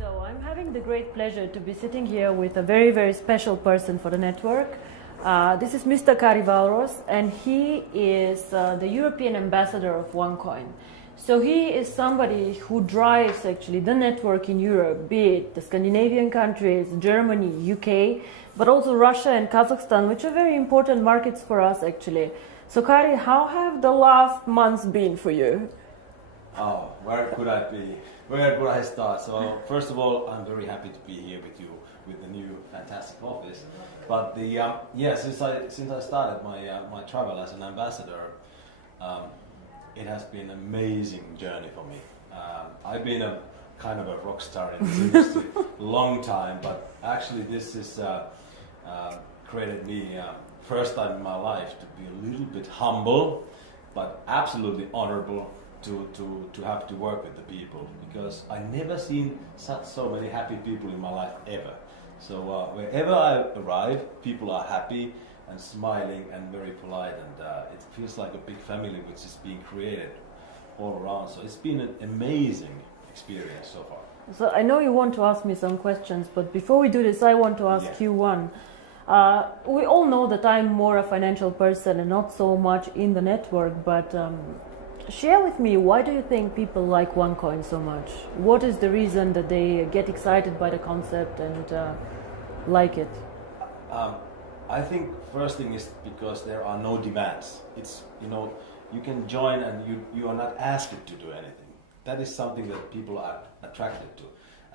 So I'm having the great pleasure to be sitting here with a very, very special person for the network. This is Mr. Kari Valros, and he is the European ambassador of OneCoin. So he is somebody who drives actually the network in Europe, be it the Scandinavian countries, Germany, UK, but also Russia and Kazakhstan, which are very important markets for us actually. So Kari, how have the last months been for you? Oh, where could I be? Where could I start? So first of all, I'm very happy to be here with you with the new fantastic office. But since I started my travel as an ambassador, it has been an amazing journey for me. I've been a kind of a rock star in this industry long time, but actually this has created me first time in my life to be a little bit humble, but absolutely honorable to have to work with the people, because I never seen so many happy people in my life ever. So wherever I arrive, people are happy and smiling and very polite, and it feels like a big family which is being created all around. So it's been an amazing experience so far. So I know you want to ask me some questions, but before we do this, I want to ask you one. We all know that I'm more a financial person and not so much in the network, but share with me, why do you think people like OneCoin so much? What is the reason that they get excited by the concept and like it? I think first thing is because there are no demands. It's, you can join and you are not asked to do anything. That is something that people are attracted to.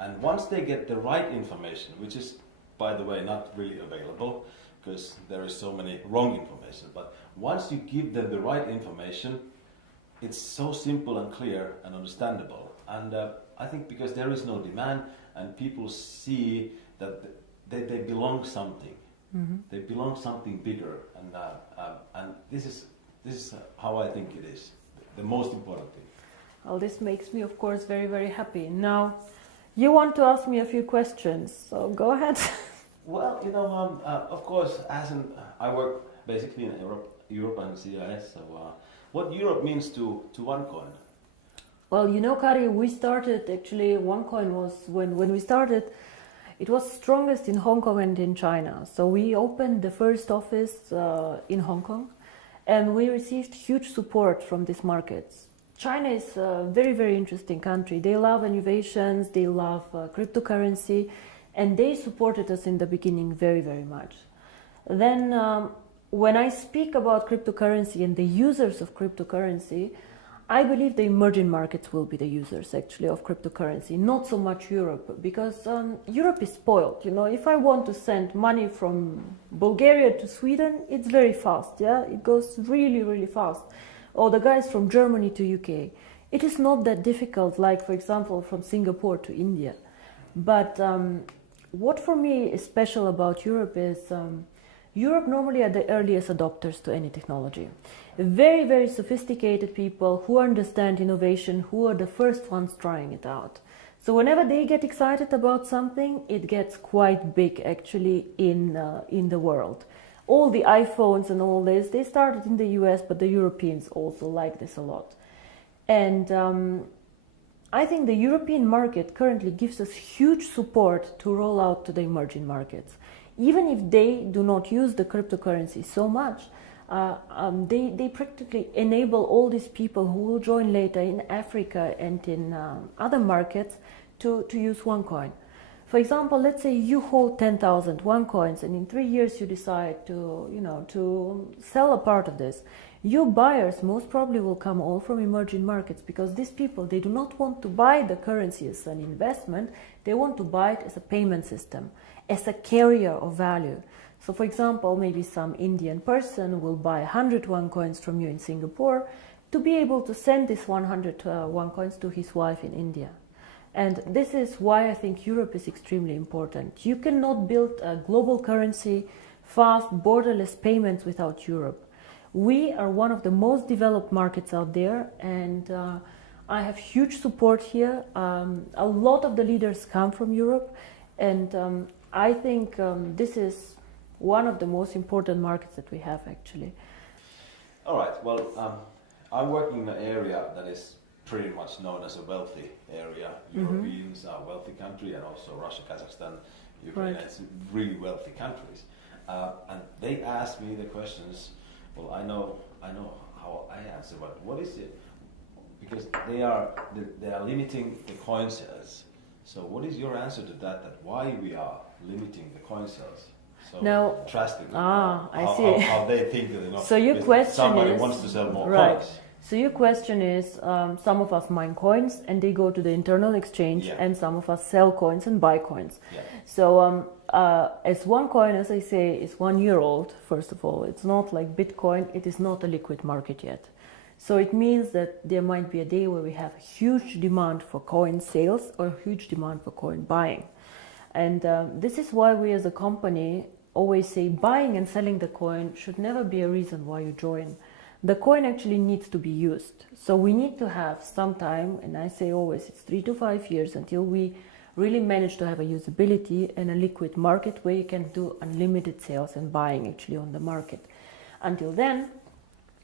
And once they get the right information, which is, by the way, not really available because there is so many wrong information, but once you give them the right information, it's so simple and clear and understandable. And I think because there is no demand and people see that they belong something. Mm-hmm. They belong something bigger, and this is how I think it is the most important thing. Well, this makes me, of course, very, very happy. Now, you want to ask me a few questions, so go ahead. Well, of course, I work basically in Europe and CIS. So, what Europe means to OneCoin? Well, Kari, we started actually. OneCoin was when we started. It was strongest in Hong Kong and in China. So we opened the first office in Hong Kong, and we received huge support from these markets. China is a very, very interesting country. They love innovations, they love cryptocurrency, and they supported us in the beginning very, very much. Then when I speak about cryptocurrency and the users of cryptocurrency, I believe the emerging markets will be the users actually of cryptocurrency, not so much Europe, because Europe is spoiled. If I want to send money from Bulgaria to Sweden, it's very fast, it goes really, really fast. Or the guys from Germany to UK. It is not that difficult, like for example from Singapore to India. But what for me is special about Europe is Europe normally are the earliest adopters to any technology. Very, very sophisticated people who understand innovation, who are the first ones trying it out. So whenever they get excited about something, it gets quite big actually in the world. All the iPhones and all this, they started in the US, but the Europeans also like this a lot. And I think the European market currently gives us huge support to roll out to the emerging markets. Even if they do not use the cryptocurrency so much, they practically enable all these people who will join later in Africa and in other markets to use OneCoin. For example, let's say you hold 10,000 OneCoins, and in 3 years you decide to sell a part of this. Your buyers most probably will come all from emerging markets, because these people, they do not want to buy the currency as an investment, they want to buy it as a payment system, as a carrier of value. So for example, maybe some Indian person will buy 100 OneCoins from you in Singapore to be able to send this 100 OneCoins to his wife in India. And this is why I think Europe is extremely important. You cannot build a global currency, fast, borderless payments without Europe. We are one of the most developed markets out there, and I have huge support here. A lot of the leaders come from Europe, and I think this is one of the most important markets that we have actually. All right, well, I'm working in an area that is pretty much known as a wealthy area. Europeans are a wealthy country, and also Russia, Kazakhstan, Ukraine, it's really wealthy countries. And they asked me the questions. Well, I know how I answer, but what is it? Because they are limiting the coin sales. So what is your answer to that? That why we are limiting the coin sales so drastically? I see. How they think that, you know, so your question somebody is, wants to sell more right. coins. So your question is, some of us mine coins and they go to the internal exchange, and some of us sell coins and buy coins. Yeah. So as OneCoin, as I say, is 1 year old, first of all. It's not like Bitcoin. It is not a liquid market yet. So it means that there might be a day where we have a huge demand for coin sales or a huge demand for coin buying. And this is why we as a company always say buying and selling the coin should never be a reason why you join. The coin actually needs to be used. So we need to have some time, and I say always it's 3 to 5 years until we really manage to have a usability and a liquid market where you can do unlimited sales and buying actually on the market. Until then,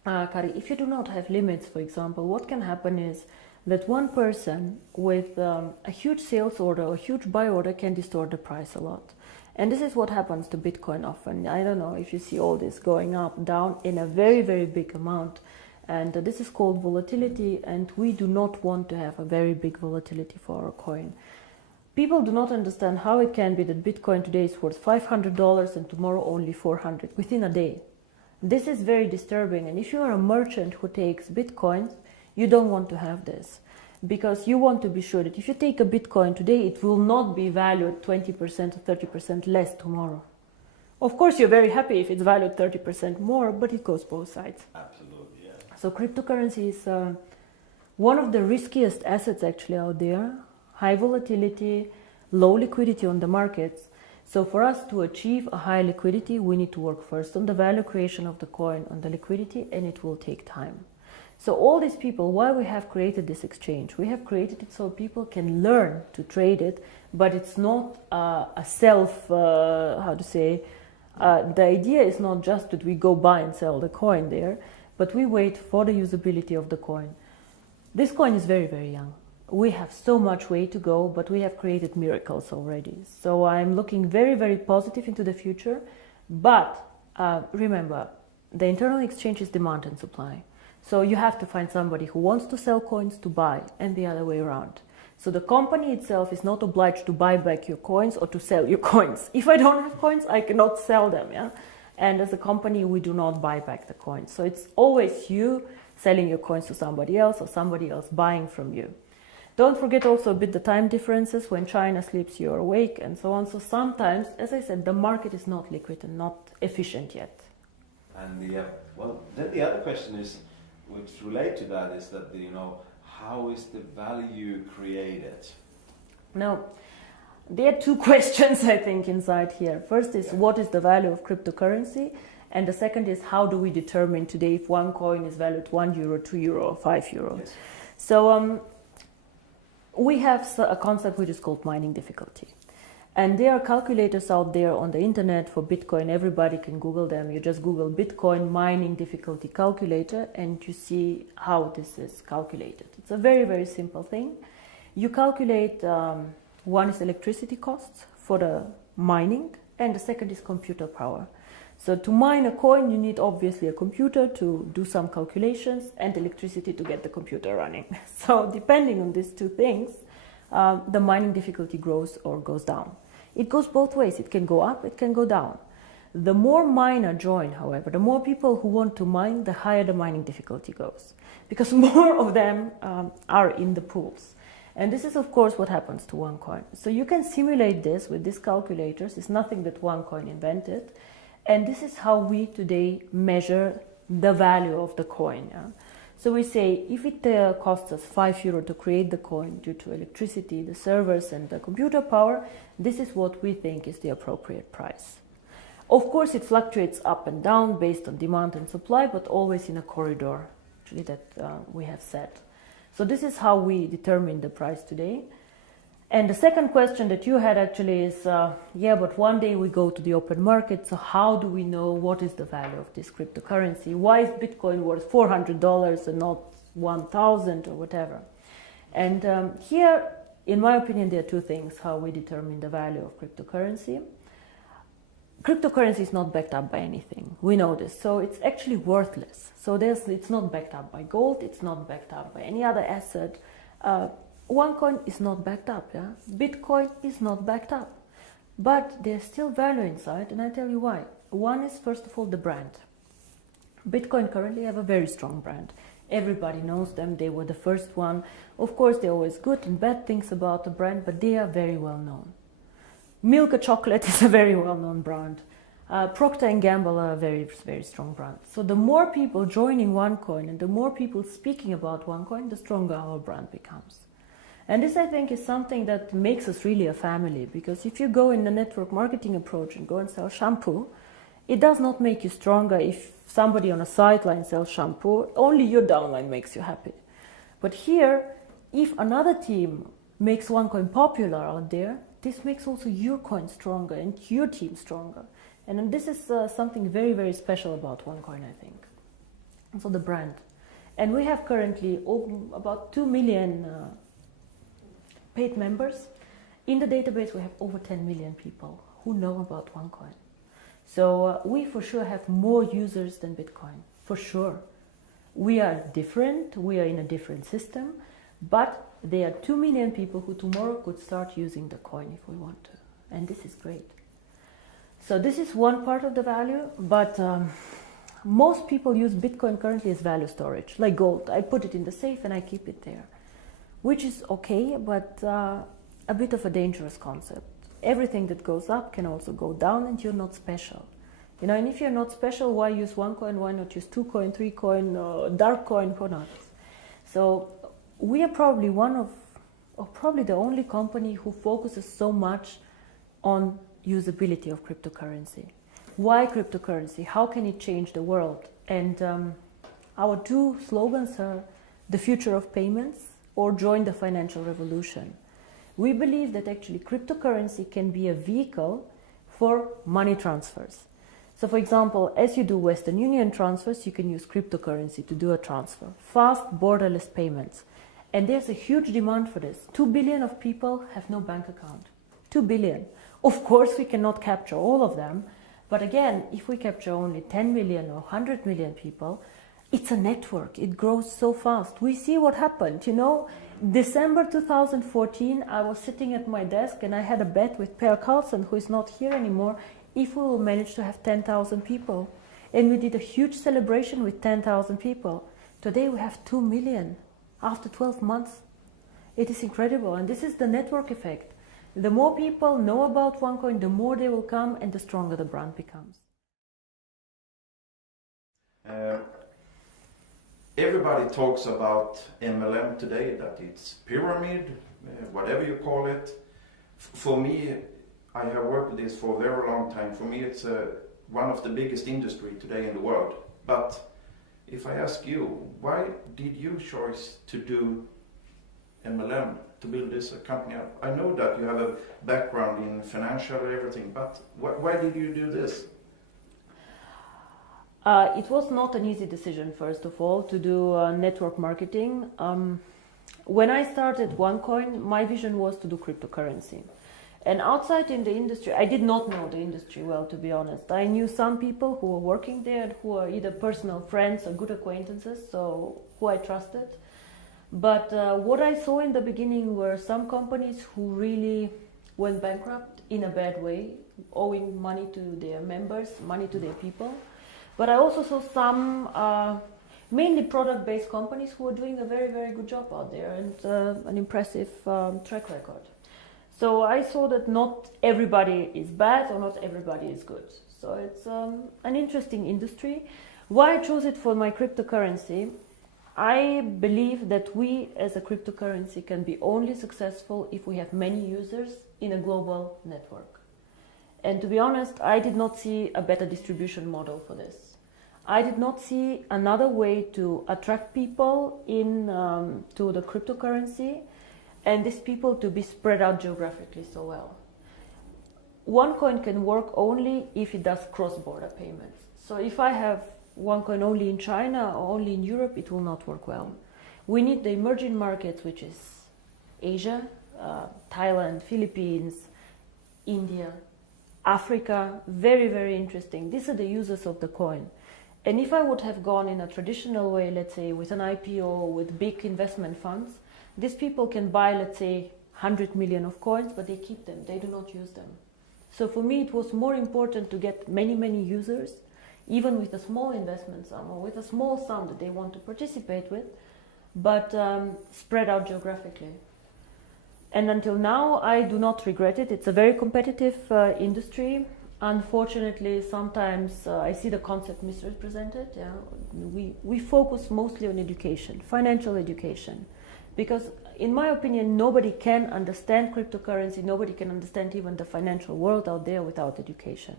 Kari, if you do not have limits, for example, what can happen is that one person with a huge sales order or huge buy order can distort the price a lot. And this is what happens to Bitcoin often. I don't know if you see all this going up, down in a very, very big amount. And this is called volatility, and we do not want to have a very big volatility for our coin. People do not understand how it can be that Bitcoin today is worth $500 and tomorrow only $400 within a day. This is very disturbing, and if you are a merchant who takes Bitcoins, you don't want to have this, because you want to be sure that if you take a Bitcoin today, it will not be valued 20% or 30% less tomorrow. Of course, you're very happy if it's valued 30% more, but it goes both sides. Absolutely, yeah. So cryptocurrency is one of the riskiest assets actually out there. High volatility, low liquidity on the markets. So for us to achieve a high liquidity, we need to work first on the value creation of the coin, on the liquidity, and it will take time. So all these people, why we have created this exchange? We have created it so people can learn to trade it, but it's not a self, the idea is not just that we go buy and sell the coin there, but we wait for the usability of the coin. This coin is very, very young. We have so much way to go, but we have created miracles already. So I'm looking very, very positive into the future. But remember, the internal exchange is demand and supply. So you have to find somebody who wants to sell coins to buy, and the other way around. So the company itself is not obliged to buy back your coins or to sell your coins. If I don't have coins, I cannot sell them. Yeah? And as a company, we do not buy back the coins. So it's always you selling your coins to somebody else or somebody else buying from you. Don't forget also a bit the time differences. When China sleeps, you're awake, and so on. So sometimes, as I said, the market is not liquid and not efficient yet. And then the other question is, which relate to that, is that how is the value created? Now, there are two questions I think inside here. First is what is the value of cryptocurrency, and the second is how do we determine today if one coin is valued €1, €2, or €5? Yes. So we have a concept which is called mining difficulty. And there are calculators out there on the internet for Bitcoin. Everybody can Google them. You just Google Bitcoin mining difficulty calculator and you see how this is calculated. It's a very, very simple thing. You calculate, one is electricity costs for the mining, and the second is computer power. So to mine a coin, you need obviously a computer to do some calculations and electricity to get the computer running. So depending on these two things, the mining difficulty grows or goes down. It goes both ways. It can go up, it can go down. The more miner join, however, the more people who want to mine, the higher the mining difficulty goes, because more of them are in the pools. And this is, of course, what happens to OneCoin. So you can simulate this with these calculators. It's nothing that OneCoin invented. And this is how we today measure the value of the coin. Yeah? So we say if it costs us €5 to create the coin due to electricity, the servers and the computer power, this is what we think is the appropriate price. Of course, it fluctuates up and down based on demand and supply, but always in a corridor actually that we have set. So this is how we determine the price today. And the second question that you had actually is, but one day we go to the open market, so how do we know what is the value of this cryptocurrency? Why is Bitcoin worth $400 and not 1,000 or whatever. And here, in my opinion, there are two things how we determine the value of cryptocurrency. Cryptocurrency is not backed up by anything. We know this. So it's actually worthless. So it's not backed up by gold. It's not backed up by any other asset. OneCoin is not backed up. Yeah? Bitcoin is not backed up. But there's still value inside, and I tell you why. One is, first of all, the brand. Bitcoin currently have a very strong brand. Everybody knows them. They were the first one. Of course, there are always good and bad things about the brand, but they are very well known. Milka Chocolate is a very well-known brand. Procter & Gamble are a very, very strong brand. So the more people joining OneCoin and the more people speaking about OneCoin, the stronger our brand becomes. And this, I think, is something that makes us really a family, because if you go in the network marketing approach and go and sell shampoo, it does not make you stronger if somebody on a sideline sells shampoo. Only your downline makes you happy. But here, if another team makes OneCoin popular out there, this makes also your coin stronger and your team stronger. And this is something very, very special about OneCoin, I think. And so the brand. And we have currently about 2 million paid members. In the database, we have over 10 million people who know about OneCoin. So we for sure have more users than Bitcoin, for sure. We are different, we are in a different system, but there are 2 million people who tomorrow could start using the coin if we want to. And this is great. So this is one part of the value, but most people use Bitcoin currently as value storage, like gold. I put it in the safe and I keep it there, which is okay, but a bit of a dangerous concept. Everything that goes up can also go down, and you're not special. You know, and if you're not special, why use OneCoin? Why not use 2Coin, 3Coin, dark coin, who knows? So we are probably one of, or probably the only company who focuses so much on usability of cryptocurrency. Why cryptocurrency? How can it change the world? And our two slogans are the future of payments or join the financial revolution. We believe that actually cryptocurrency can be a vehicle for money transfers. So for example, as you do Western Union transfers, you can use cryptocurrency to do a transfer. Fast, borderless payments. And there's a huge demand for this. 2 billion of people have no bank account. 2 billion. Of course, we cannot capture all of them. But again, if we capture only 10 million or 100 million people, it's a network. It grows so fast. We see what happened. You know, December 2014, I was sitting at my desk and I had a bet with Per Carlson, who is not here anymore, if we will manage to have 10,000 people. And we did a huge celebration with 10,000 people. Today we have 2 million after 12 months. It is incredible. And this is the network effect. The more people know about OneCoin, the more they will come and the stronger the brand becomes. Everybody talks about MLM today, that it's pyramid, whatever you call it. For me, I have worked with this for a very long time. For me, it's one of the biggest industry today in the world. But if I ask you, why did you choose to do MLM, to build this company up? I know that you have a background in financial everything, but why did you do this? It was not an easy decision, first of all, to do network marketing. When I started OneCoin, my vision was to do cryptocurrency. And outside in the industry, I did not know the industry well, to be honest. I knew some people who were working there and who are either personal friends or good acquaintances, so who I trusted. But what I saw in the beginning were some companies who really went bankrupt in a bad way, owing money to their members, money to their people. But I also saw some mainly product-based companies who were doing a very, very good job out there and an impressive track record. So I saw that not everybody is bad or not everybody is good. So it's an interesting industry. Why I chose it for my cryptocurrency? I believe that we as a cryptocurrency can be only successful if we have many users in a global network. And to be honest, I did not see a better distribution model for this. I did not see another way to attract people in to the cryptocurrency and these people to be spread out geographically so well. OneCoin can work only if it does cross-border payments. So if I have OneCoin only in China or only in Europe, it will not work well. We need the emerging markets, which is Asia, Thailand, Philippines, India, Africa, very, very interesting. These are the users of the coin. And if I would have gone in a traditional way, let's say with an IPO, with big investment funds, these people can buy, let's say, 100 million of coins, but they keep them, they do not use them. So for me, it was more important to get many, many users, even with a small investment sum or with a small sum that they want to participate with, but spread out geographically. And until now, I do not regret it. It's a very competitive industry. Unfortunately, sometimes I see the concept misrepresented. Yeah? We focus mostly on education, financial education, because in my opinion, nobody can understand cryptocurrency, nobody can understand even the financial world out there without education.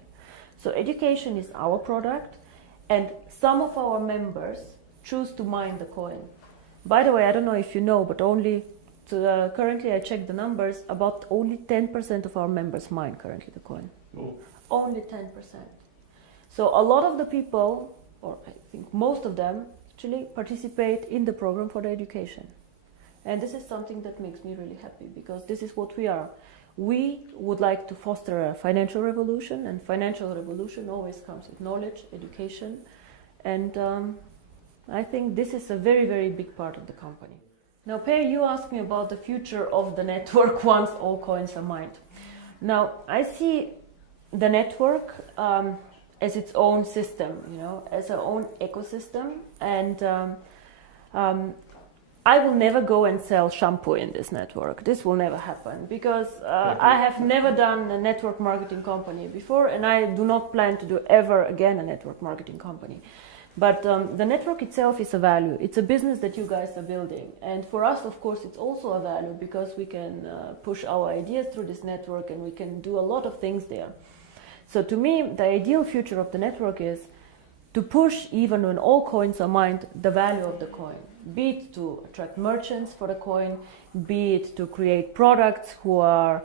So education is our product, and some of our members choose to mine the coin. By the way, I don't know if you know, but currently I checked the numbers, about only 10% of our members mine currently the coin. Oh. Only 10%. So a lot of the people, or I think most of them, actually participate in the program for the education. And this is something that makes me really happy, because this is what we are. We would like to foster a financial revolution, and financial revolution always comes with knowledge, education, and I think this is a very, very big part of the company. Now, Per, you asked me about the future of the network once all coins are mined. Now, I see the network as its own system, as our own ecosystem, and I will never go and sell shampoo in this network. This will never happen, because I have never done a network marketing company before, and I do not plan to do ever again a network marketing company. But the network itself is a value. It's a business that you guys are building. And for us, of course, it's also a value, because we can push our ideas through this network, and we can do a lot of things there. So to me, the ideal future of the network is to push, even when all coins are mined, the value of the coin. Be it to attract merchants for the coin, be it to create products who are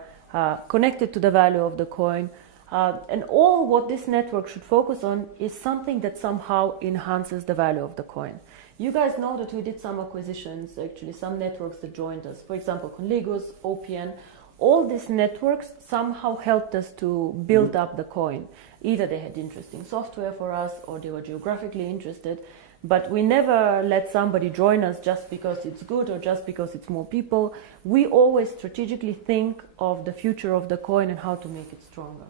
connected to the value of the coin. And all what this network should focus on is something that somehow enhances the value of the coin. You guys know that we did some acquisitions, actually some networks that joined us. For example, Conligos, OPN. All these networks somehow helped us to build up the coin. Either they had interesting software for us, or they were geographically interested. But we never let somebody join us just because it's good or just because it's more people. We always strategically think of the future of the coin and how to make it stronger.